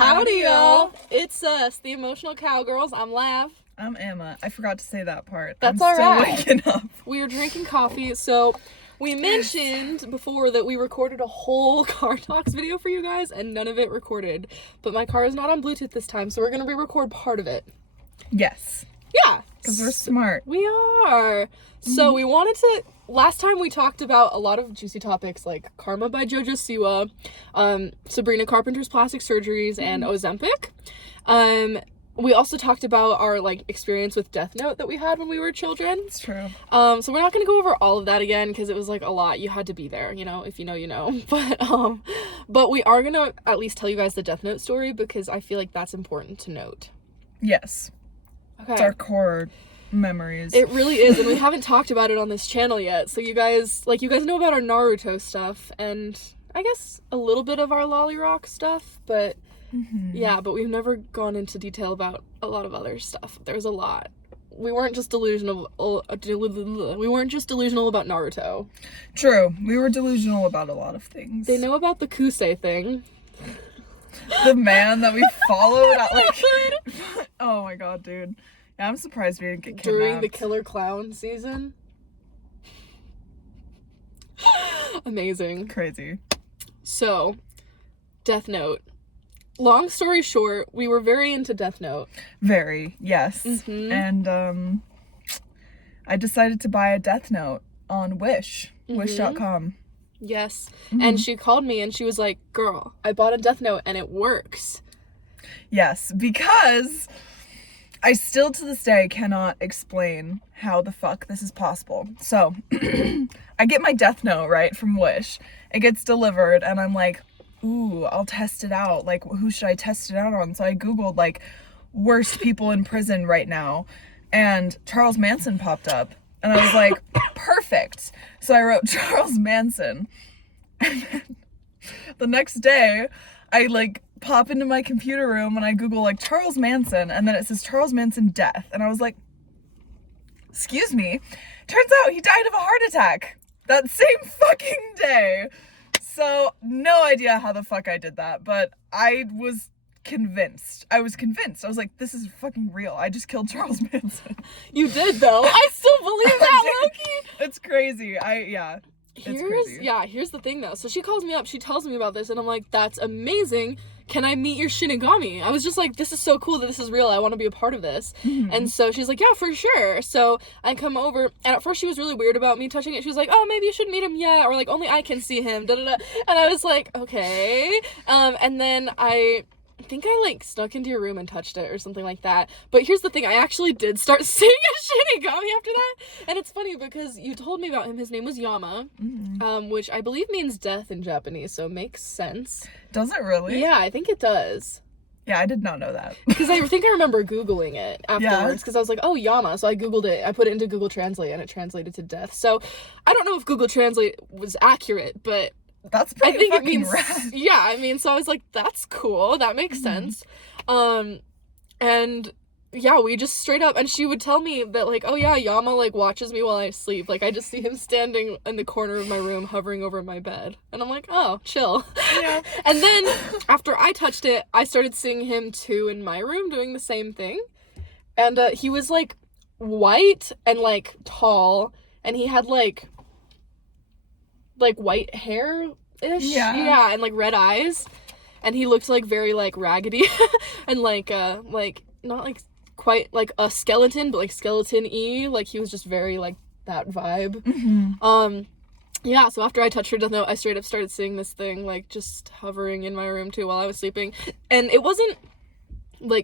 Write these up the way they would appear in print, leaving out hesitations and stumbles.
Howdy, y'all. It's us, the Emotional Cowgirls. I'm Lav. I'm Emma. I forgot to say that part. That's I'm all right. Still waking up. We are drinking coffee. So we mentioned before that we recorded a whole car talks video for you guys, and none of it recorded. But my car is not on Bluetooth this time, so we're going to re-record part of it. Yes. Yeah. Because we're smart. We are. So we wanted to... Last time we talked about a lot of juicy topics like Karma by JoJo Siwa, Sabrina Carpenter's plastic surgeries, and Ozempic. We also talked about our experience with Death Note that we had when we were children. It's true. So we're not going to go over all of that again because it was a lot. You had to be there, if you know, you know. But we are going to at least tell you guys the Death Note story because I feel like that's important to note. Yes. Okay. It's our core memories. It really is, and we haven't talked about it on this channel yet. So you guys know about our Naruto stuff and I guess a little bit of our Lolly Rock stuff, but yeah, but we've never gone into detail about a lot of other stuff. There's a lot. We weren't just delusional about Naruto. True. We were delusional about a lot of things. They know about the Kusei thing. The man that we followed at oh my god, dude. Yeah, I'm surprised we didn't get kidnapped. During the Killer Clown season. Amazing. Crazy. So, Death Note. Long story short, we were very into Death Note. Very, yes. And I decided to buy a Death Note on Wish. Wish.com. Yes. And she called me and she was like, girl, I bought a Death Note and it works. Yes, because I still to this day cannot explain how the fuck this is possible. So, I get my Death Note, right, from Wish. It gets delivered and I'm like, ooh, I'll test it out. Who should I test it out on? So I Googled, worst people in prison right now. And Charles Manson popped up. And I was like, perfect. So I wrote Charles Manson. And then the next day, I, pop into my computer room and I Google, Charles Manson. And then it says Charles Manson death. And I was like, excuse me. Turns out he died of a heart attack that same fucking day. So, no idea how the fuck I did that, but I was convinced. I was like, this is fucking real. I just killed Charles Manson. You did, though. I still believe that, Loki. It's crazy. Here's the thing, though. So she calls me up, she tells me about this, and I'm like, that's amazing. Can I meet your Shinigami? I was just like, this is so cool that this is real. I want to be a part of this. And so she's like, yeah, for sure. So I come over, and at first she was really weird about me touching it. She was like, oh, maybe you should meet him yet, or only I can see him, da-da-da. And I was like, okay. And then I think I snuck into your room and touched it or something like that. But here's the thing, I actually did start seeing a Shinigami after that. And it's funny because you told me about him. His name was Yama, which I believe means death in Japanese, so it makes sense. Does it really? Yeah, I think it does. Yeah, I did not know that. Because I think I remember Googling it afterwards, because I was like, oh, Yama. So I Googled it. I put it into Google Translate, and it translated to death. So I don't know if Google Translate was accurate, but that's pretty I think fucking it means rad. Yeah, so I was like, that's cool. That makes sense. And yeah, we just straight up, and she would tell me that oh yeah, Yama watches me while I sleep. I just see him standing in the corner of my room hovering over my bed. And I'm like, oh, chill. Yeah. And then after I touched it, I started seeing him too in my room doing the same thing. And he was white and tall, and he had like white hair-ish. Yeah, and red eyes. And he looked very raggedy and not quite a skeleton, but skeleton-y. He was just very that vibe. Yeah, so after I touched her Death Note, I straight up started seeing this thing just hovering in my room too while I was sleeping. And it wasn't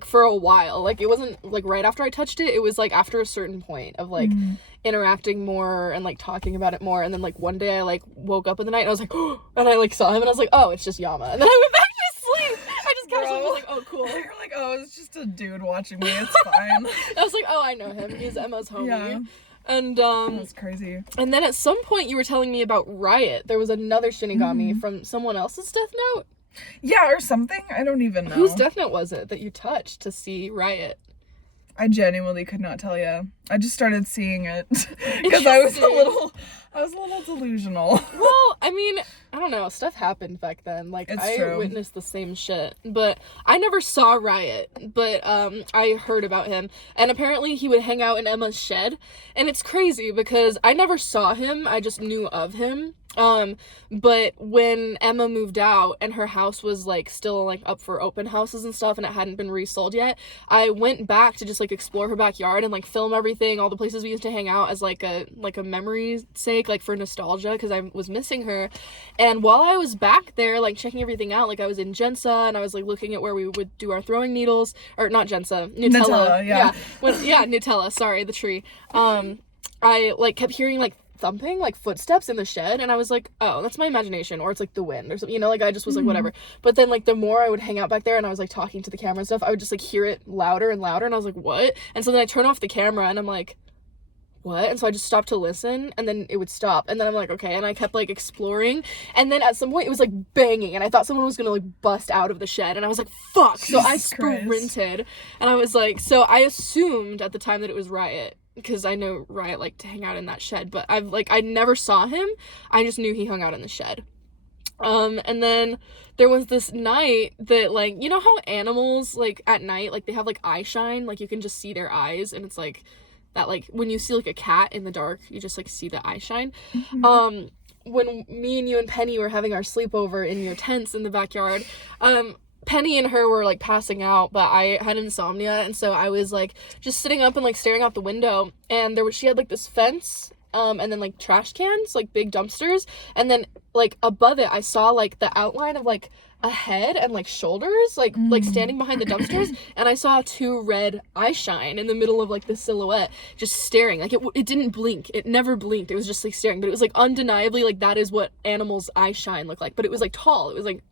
for a while. It wasn't right after I touched it. It was after a certain point of interacting more and talking about it more. And then one day I woke up in the night and I was like, oh, and I saw him and I was like, oh, it's just Yama. And then I went back to sleep. I just casually was like, oh, cool. You're like, oh, it's just a dude watching me. It's fine. I was like, oh, I know him. He's Emma's homie. Yeah. And that's crazy. And then at some point you were telling me about Riot. There was another Shinigami from someone else's Death Note. Yeah, or something. I don't even know. Whose Death Note was it that you touched to see Riot? I genuinely could not tell you. I just started seeing it because I was I was a little delusional. Well, I mean, I don't know. Stuff happened back then. Like, I witnessed the same shit. But I never saw Riot. But I heard about him. And apparently he would hang out in Emma's shed. And it's crazy because I never saw him. I just knew of him. But when Emma moved out and her house was like still like up for open houses and stuff and it hadn't been resold yet, I went back to just like explore her backyard and like film everything, all the places we used to hang out as like a memory's sake, like for nostalgia, because I was missing her. And while I was back there like checking everything out, like I was in Gensa and I was like looking at where we would do our throwing needles, or not Gensa, Nutella. Yeah. Nutella, sorry, the tree. I like kept hearing like thumping, like footsteps in the shed, and I was like, oh, that's my imagination, or it's like the wind or something, you know, like I just was like, whatever. But then like the more I would hang out back there and I was like talking to the camera and stuff, I would just like hear it louder and louder, and I was like, what? And so then I turn off the camera and I'm like, what? And so I just stopped to listen, and then it would stop, and then I'm like, okay, and I kept like exploring, and then at some point it was like banging, and I thought someone was gonna like bust out of the shed, and I was like, fuck. So I sprinted, and I was like, so I assumed at the time that it was Riot, because I know Riot liked to hang out in that shed, but I never saw him. I just knew he hung out in the shed. And then there was this night that, like, you know how animals, like, at night, like, they have, like, eye shine? Like, you can just see their eyes, and it's, like, that, like, when you see, like, a cat in the dark, you just, like, see the eye shine. When me and you and Penny were having our sleepover in your tents in the backyard, Penny and her were like passing out, but I had insomnia, and so I was like just sitting up and like staring out the window, and she had like this fence, and then like trash cans, like big dumpsters, and then like above it I saw like the outline of like a head and like shoulders, like standing behind the dumpsters, and I saw two red eye shine in the middle of like the silhouette, just staring. Like it didn't blink, it never blinked, it was just like staring, but it was like undeniably like that is what animals' eye shine look like, but it was like tall, it was like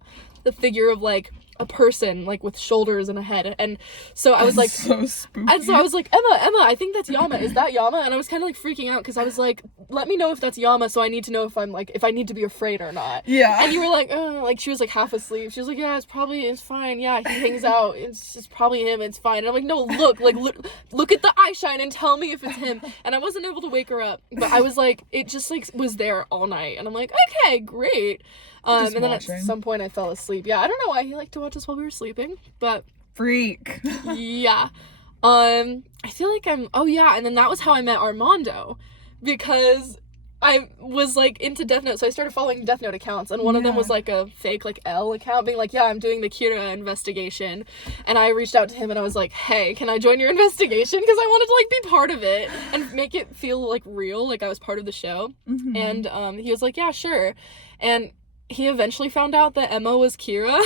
the figure of like a person like with shoulders and a head, and so I was like, so spooky. And so I was like, Emma, I think that's Yama. Is that Yama? And I was kind of like freaking out because I was like, let me know if that's Yama, so I need to know if I'm like, if I need to be afraid or not. Yeah. And you were like, like she was like half asleep. She was like, yeah, it's fine. Yeah, he hangs out. It's probably him. It's fine. And I'm like, no, look at the eye shine and tell me if it's him. And I wasn't able to wake her up, but I was like, it just like was there all night, and I'm like, okay, great. And then at some point I fell asleep. Yeah, I don't know why he liked to watch us while we were sleeping, but freak. Yeah. I feel like and then that was how I met Armando, because I was like into Death Note, so I started following Death Note accounts, and one of them was like a fake like L account being like, yeah, I'm doing the Kira investigation, and I reached out to him and I was like, hey, can I join your investigation, because I wanted to like be part of it and make it feel like real, like I was part of the show. And he was like, yeah, sure. And he eventually found out that Emma was Kira,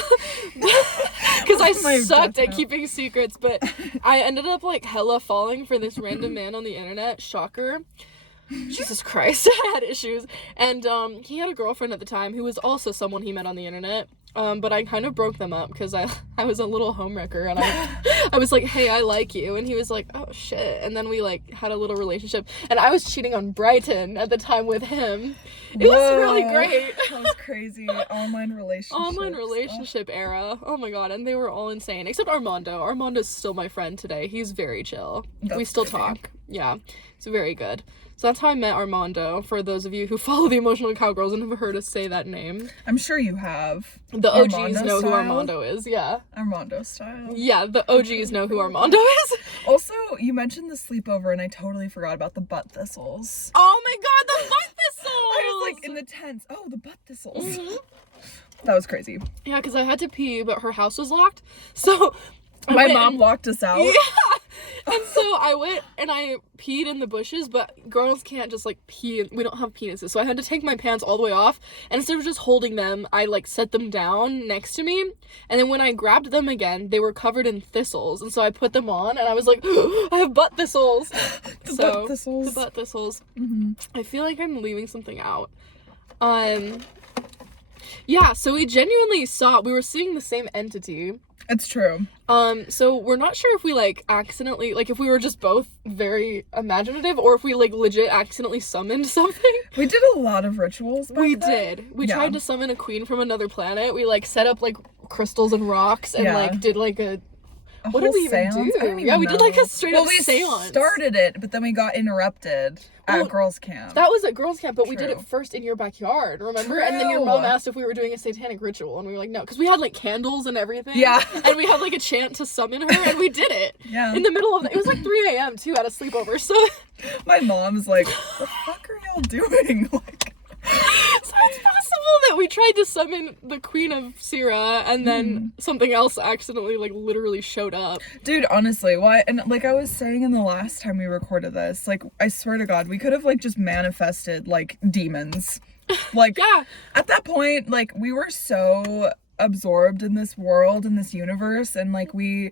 because I sucked at keeping secrets, but I ended up like hella falling for this random man on the internet. Shocker. Jesus Christ, I had issues. And he had a girlfriend at the time who was also someone he met on the internet. But I kind of broke them up because I was a little homewrecker, and I was like, hey, I like you, and he was like, oh shit, and then we like had a little relationship, and I was cheating on Brighton at the time with him. It was really great. That was crazy. Online relationship era. Oh my god, and they were all insane except Armando. Armando's still my friend today. He's very chill. We still talk. Yeah, it's very good. So that's how I met Armando, for those of you who follow the Emotional Cowgirls and have heard us say that name. I'm sure you have. The OGs Armando know style? Who Armando is, yeah. Armando style. Yeah, the OGs know who Armando is. Also, you mentioned the sleepover, and I totally forgot about the butt thistles. Oh my god, the butt thistles! I was like, in the tents, oh, the butt thistles. That was crazy. Yeah, because I had to pee, but her house was locked, so... My mom locked us out. Yeah! And so I went and I peed in the bushes, but girls can't just like pee, we don't have penises, so I had to take my pants all the way off, and instead of just holding them, I like set them down next to me, and then when I grabbed them again, they were covered in thistles, and so I put them on, and I was like, I have butt thistles. The butt thistles. I feel like I'm leaving something out. Yeah, so we genuinely we were seeing the same entity. It's true. So we're not sure if we like accidentally, like if we were just both very imaginative, or if we like legit accidentally summoned something. We did a lot of rituals back then. We tried to summon a queen from another planet. We like set up like crystals and rocks and like did like a What did we even do? Yeah, we did like a straight up seance. We started it, but then we got interrupted at girls' camp. That was at girls' camp, but we did it first in your backyard, remember? True. And then your mom asked if we were doing a satanic ritual, and we were like, no, because we had like candles and everything. Yeah. And we had like a chant to summon her, and we did it. Yeah. In the middle of it was like 3 a.m. too at a sleepover. So my mom's like, what the fuck are y'all doing? Like. So it's possible that we tried to summon the Queen of Sira and then something else accidentally like literally showed up. Dude, honestly, why? And like I was saying in the last time we recorded this, like I swear to God, we could have like just manifested like demons. Like yeah. At that point, like we were so absorbed in this world, in this universe, and like we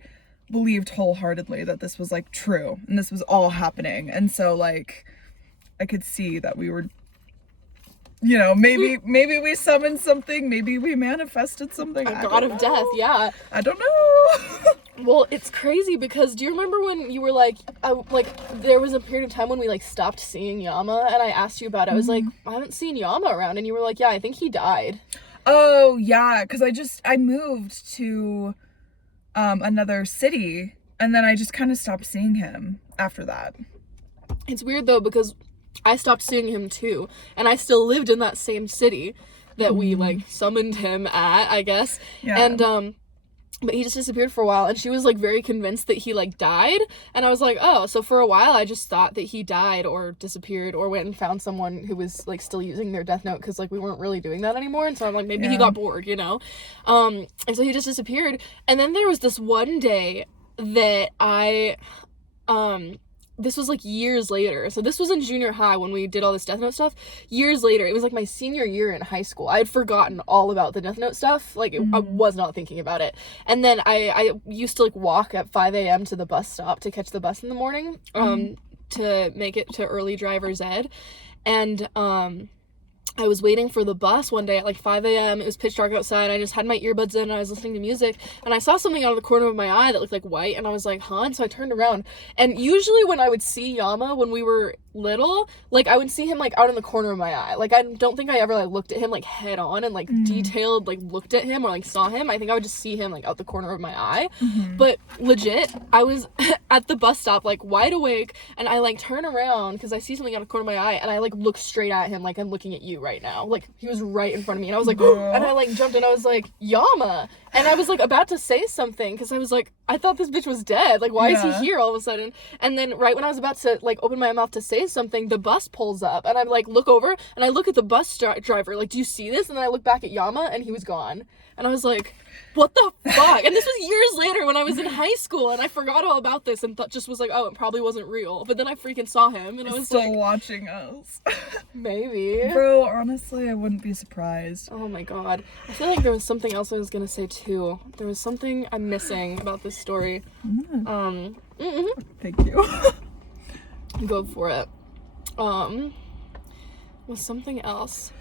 believed wholeheartedly that this was like true and this was all happening. And so like I could see that we were, you know, maybe we summoned something, maybe we manifested something. A god of death, yeah. I don't know. Well, it's crazy because do you remember when you were like, there was a period of time when we like stopped seeing Yama, and I asked you about it. I was like, I haven't seen Yama around, and you were like, yeah, I think he died. Oh yeah, because I moved to another city, and then I just kind of stopped seeing him after that. It's weird though because I stopped seeing him too, and I still lived in that same city that we like summoned him at, I guess. Yeah. And but he just disappeared for a while, and she was like very convinced that he like died, and I was like, oh, so for a while I just thought that he died or disappeared or went and found someone who was like still using their death note, because like we weren't really doing that anymore, and so I'm like, maybe he got bored, you know. And so he just disappeared, and then there was this one day that I this was like years later. So this was in junior high when we did all this Death Note stuff. Years later, it was like my senior year in high school. I had forgotten all about the Death Note stuff. Like I was not thinking about it. And then I used to like walk at 5 a.m. to the bus stop to catch the bus in the morning to make it to early driver's ed. And I was waiting for the bus one day at like 5 a.m. It was pitch dark outside. I just had my earbuds in and I was listening to music, and I saw something out of the corner of my eye that looked like white, and I was like, huh? And so I turned around, and usually when I would see Yama when we were little, like I would see him like out in the corner of my eye. Like I don't think I ever like looked at him like head on and like detailed like looked at him or like saw him. I think I would just see him like out the corner of my eye. But legit, I was at the bus stop like wide awake, and I like turn around because I see something out of the corner of my eye, and I like look straight at him like I'm looking at you right now. Like he was right in front of me, and I was like and I like jumped, and I was like, Yama, and I was like about to say something because I was like, I thought this bitch was dead, like why is he here all of a sudden? And then right when I was about to like open my mouth to say something, the bus pulls up, and I'm like look over, and I look at the bus driver like, do you see this? And then I look back at Yama, and he was gone, and I was like, what the fuck? And this was years later when I was in high school, and I forgot all about this and just was like, oh, it probably wasn't real. But then I freaking saw him, and I was still like, watching us. Maybe. Bro, honestly, I wouldn't be surprised. Oh my god. I feel like there was something else I was gonna say too. There was something I'm missing about this story. Thank you. Go for it. Was something else.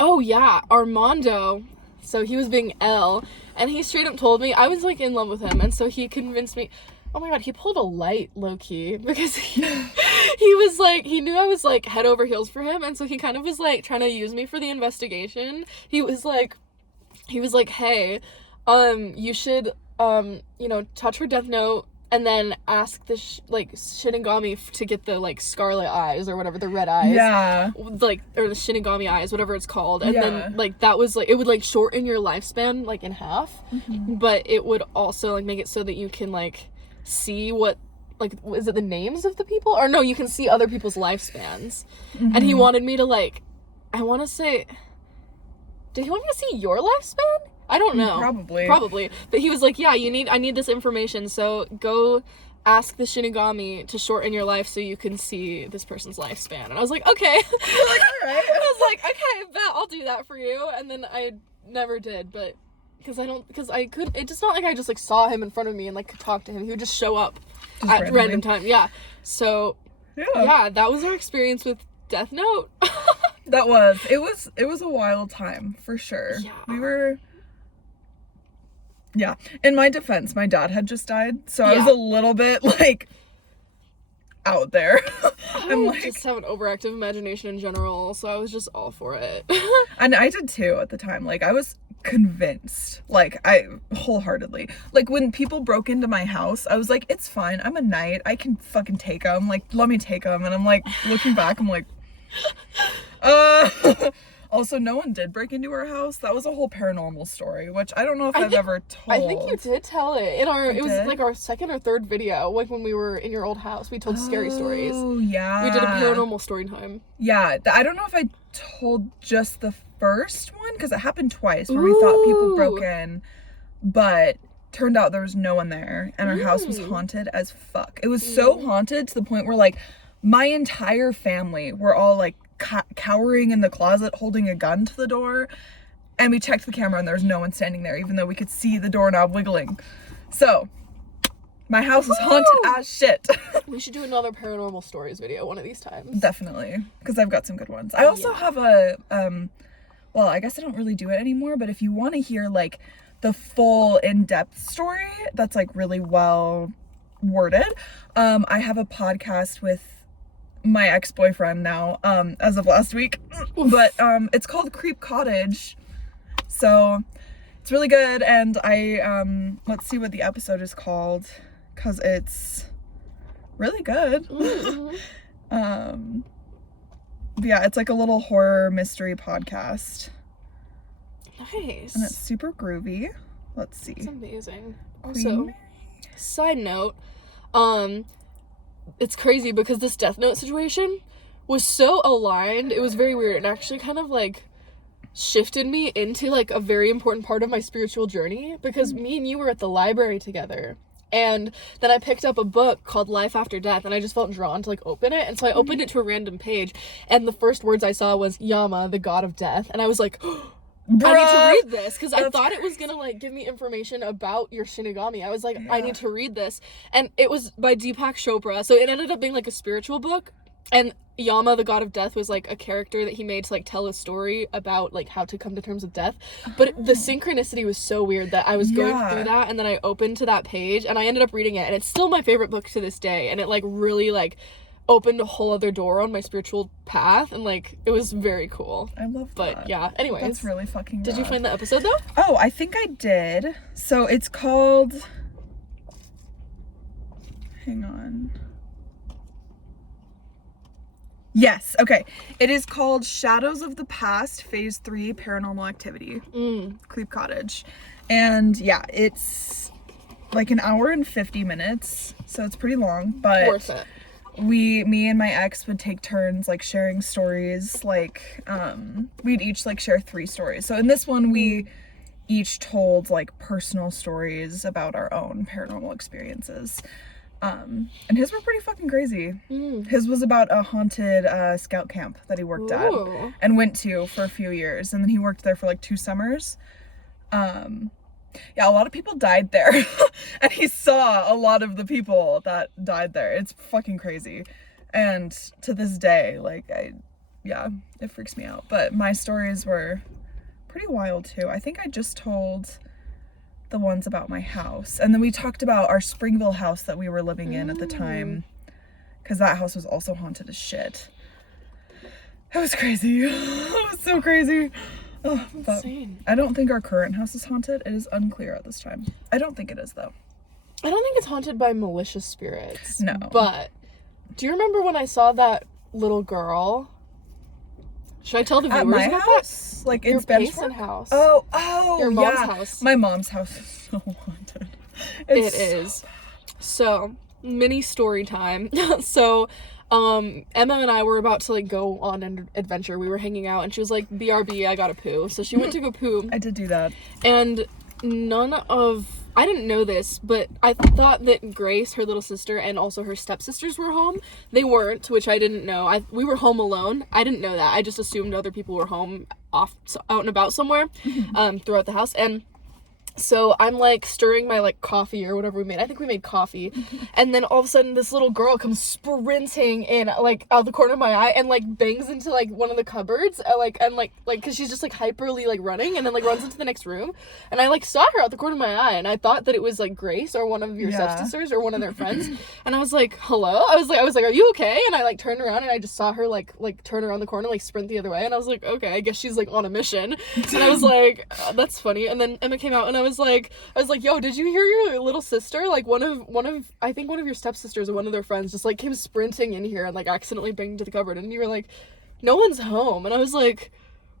Oh yeah, Armando. So he was being L, and he straight up told me, I was like in love with him, and so he convinced me. Oh my god, he pulled a light low-key, because he was like, he knew I was like head over heels for him, and so he kind of was like trying to use me for the investigation. He was like, hey, you should, you know, touch her death note, and then ask the Shinigami to get the like scarlet eyes or whatever, the red eyes, like, or the Shinigami eyes, whatever it's called, and then like that was like, it would like shorten your lifespan like in half, but it would also like make it so that you can like see what, like, is it the names of the people, or no, you can see other people's lifespans. And he wanted me to like, I want to say, did he want me to see your lifespan? I don't know. Probably. But he was like, yeah, I need this information, so go ask the Shinigami to shorten your life so you can see this person's lifespan. And I was like, okay. Like, all right. I was like, okay, bet I'll do that for you. And then I never did, but because it's not like I just like saw him in front of me and like could talk to him. He would just show up just at random time. Yeah. So yeah, that was our experience with Death Note. It was a wild time for sure. Yeah. In my defense, my dad had just died, so I was a little bit like out there. I just have an overactive imagination in general, so I was just all for it. And I did too at the time. Like I was convinced. Like, I wholeheartedly. Like, when people broke into my house, I was like, it's fine. I'm a knight. I can fucking take them. Like, let me take them. And I'm like, looking back, I'm like, Also, no one did break into our house. That was a whole paranormal story, which I don't know if I've ever told. I think you did tell it in our. It was like our second or third video, like when we were in your old house. We told scary stories. Oh yeah. We did a paranormal story time. Yeah, I don't know if I told just the first one because it happened twice where we thought people broke in, but turned out there was no one there, and our house was haunted as fuck. It was so haunted to the point where like my entire family were all like cowering in the closet holding a gun to the door, and we checked the camera and there was no one standing there even though we could see the doorknob wiggling. So my house is haunted as shit. We should do another paranormal stories video one of these times. Definitely, because I've got some good ones. I also have a well, I guess I don't really do it anymore, but if you want to hear like the full in-depth story that's like really well worded, I have a podcast with my ex-boyfriend now, as of last week, but it's called Creep Cottage, so it's really good. And I let's see what the episode is called because it's really good. Yeah, it's like a little horror mystery podcast. Nice. And it's super groovy. Let's see. It's amazing. Queen Also, Mary? side note, it's crazy because this Death Note situation was so aligned. It was very weird and actually kind of like shifted me into like a very important part of my spiritual journey because me and you were at the library together. And then I picked up a book called Life After Death, and I just felt drawn to like open it. And so I opened it to a random page, and the first words I saw was Yama, the god of death. And I was like, Bruh, I need to read this because I thought crazy. it was gonna like give me information about your Shinigami. I was like, I need to read this, and it was by Deepak Chopra, so it ended up being like a spiritual book. And Yama, the god of death, was like a character that he made to like tell a story about like how to come to terms with death. But the synchronicity was so weird that I was going through that, and then I opened to that page, and I ended up reading it, and it's still my favorite book to this day. And it like really like opened a whole other door on my spiritual path, and like it was very cool. I love that. But yeah, anyways, That's really fucking did you rad. find the episode though? Oh, I think I did. So it's called, hang on. Yes, okay. It is called Shadows of the Past, Phase 3, Paranormal Activity. Creep Cottage. And yeah, it's like an hour and 50 minutes, so it's pretty long, but Worth it. me and my ex would take turns like sharing stories. Like we'd each like share 3 stories. So in this one we each told like personal stories about our own paranormal experiences. And his were pretty fucking crazy. His was about a haunted scout camp that he worked at and went to for a few years, and then he worked there for like 2 summers. Yeah, a lot of people died there. And he saw a lot of the people that died there. It's fucking crazy. And to this day, like, it freaks me out. But my stories were pretty wild too. I think I just told the ones about my house. And then we talked about our Springville house that we were living in at the time, because that house was also haunted as shit. It was crazy. It was so crazy. Oh, Insane. I don't think our current house is haunted. It is unclear at this time. I don't think it is, though. I don't think it's haunted by malicious spirits. No. But do you remember when I saw that little girl? Should I tell the viewers At my about house? Like in your Spanish Payson house. Oh, Your mom's yeah. house. My mom's house is so haunted. It is. So, mini story time. So, Emma and I were about to like go on an adventure. We were hanging out, and she was like, "BRB, I gotta poo." So she went to go poo. I did do that. And I didn't know this, but I thought that Grace, her little sister, and also her stepsisters were home. They weren't, which I didn't know. We were home alone. I didn't know that. I just assumed other people were home, out and about somewhere, throughout the house. And So I'm like stirring my like coffee or whatever we made. I think we made coffee. And then all of a sudden this little girl comes sprinting in like out the corner of my eye and like bangs into like one of the cupboards cuz she's just like hyperly like running and then like runs into the next room. And I like saw her out the corner of my eye and I thought that it was like Grace or one of your stepsisters or one of their friends. And I was like, "Hello?" I was like, "Are you okay?" And I like turned around and I just saw her like turn around the corner, like sprint the other way. And I was like, "Okay, I guess she's like on a mission." And I was like, "That's funny." And then Emma came out and I was like, "Yo, did you hear your little sister? Like one of I think one of your stepsisters or one of their friends just like came sprinting in here and like accidentally banged into the cupboard." And you were like, "No one's home." And I was like,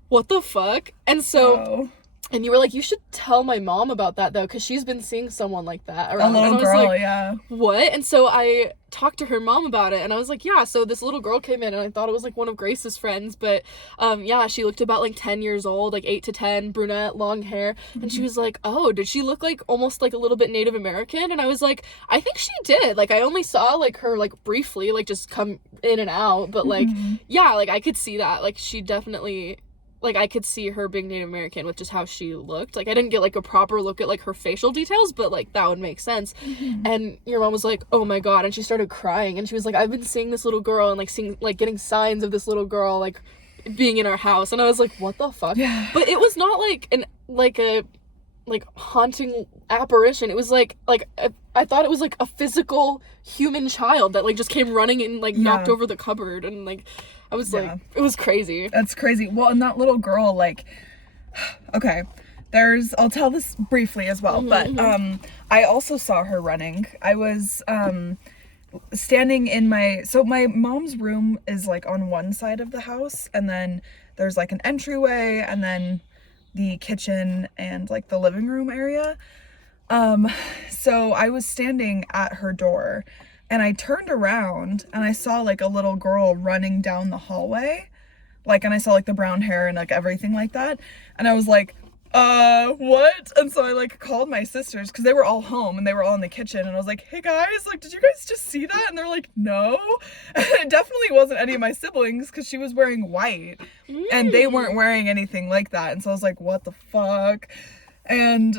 "What the fuck?" And so and you were like, "You should tell my mom about that though, because she's been seeing someone like that around." A little girl, like, yeah. "What?" And so I talked to her mom about it and I was like, "Yeah, so this little girl came in and I thought it was like one of Grace's friends, but yeah, she looked about like 10 years old, like 8 to 10, brunette, long hair." And she was like, "Oh, did she look like almost like a little bit Native American?" And I was like, "I think she did. Like I only saw like her like briefly like just come in and out, but like yeah, like I could see that. Like she definitely like I could see her being Native American with just how she looked. Like I didn't get like a proper look at like her facial details, but like that would make sense." And your mom was like, "Oh my god," and she started crying and she was like, "I've been seeing this little girl and like seeing like getting signs of this little girl like being in our house." And I was like, "What the fuck?" Yeah. But it was not like a haunting apparition. It was like I thought it was like a physical human child that like just came running and like knocked over the cupboard. And like I was like, it was crazy. That's crazy. Well, and that little girl, like, okay, I'll tell this briefly as well, but I also saw her running. I was standing in my mom's room is like on one side of the house, and then there's like an entryway, and then the kitchen and like the living room area. So I was standing at her door and I turned around and I saw like a little girl running down the hallway, like, and I saw like the brown hair and like everything like that. And I was like, what? And so I like called my sisters because they were all home and they were all in the kitchen, and I was like, "Hey guys, like, did you guys just see that?" And they're like, "No." And it definitely wasn't any of my siblings because she was wearing white and they weren't wearing anything like that. And so I was like, "What the fuck?" And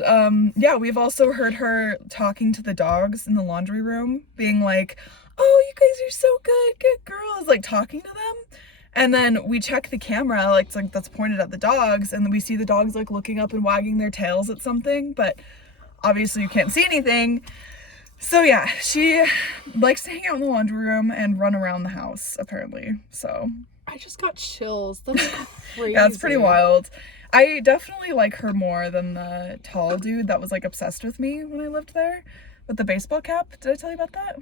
yeah, we've also heard her talking to the dogs in the laundry room, being like, "Oh, you guys are so good girls," like talking to them. And then we check the camera, like that's pointed at the dogs, and then we see the dogs like looking up and wagging their tails at something, but obviously you can't see anything. So yeah, she likes to hang out in the laundry room and run around the house, apparently. So I just got chills. That's crazy. yeah, it's pretty wild. I definitely like her more than the tall dude that was like obsessed with me when I lived there with the baseball cap. Did I tell you about that?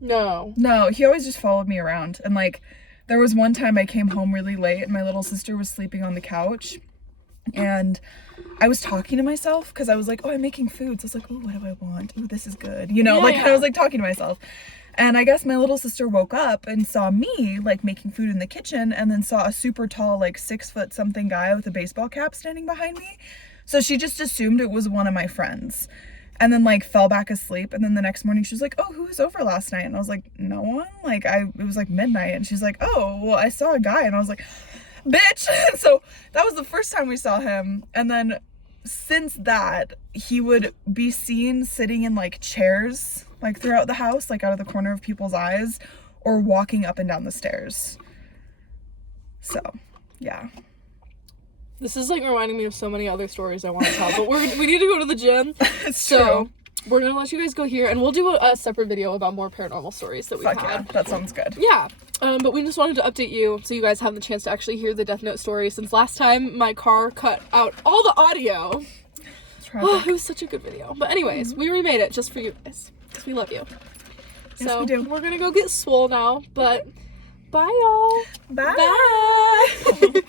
No, he always just followed me around. And like there was one time I came home really late and my little sister was sleeping on the couch and I was talking to myself because I was like, "Oh, I'm making food." So I was like, "Oh, what do I want? Oh, this is good." You know, I was like talking to myself. And I guess my little sister woke up and saw me like making food in the kitchen, and then saw a super tall, like 6 foot something guy with a baseball cap standing behind me. So she just assumed it was one of my friends, and then like fell back asleep. And then the next morning she was like, "Oh, who was over last night?" And I was like, "No one." Like it was like midnight, and she's like, "Oh, well, I saw a guy." And I was like, "Bitch." So that was the first time we saw him. And then since that, he would be seen sitting in like chairs like throughout the house, like out of the corner of people's eyes, or walking up and down the stairs. So yeah, this is like reminding me of so many other stories I want to tell, but we need to go to the gym. It's true. So we're gonna let you guys go here, and we'll do a separate video about more paranormal stories that we've had. Yeah, that sounds good. Yeah. But we just wanted to update you so you guys have the chance to actually hear the Death Note story, since last time my car cut out all the audio. Oh, it was such a good video. But anyways, we remade it just for you guys, because we love you. Yes, So we do. we're gonna go get swole now, but bye y'all. Bye.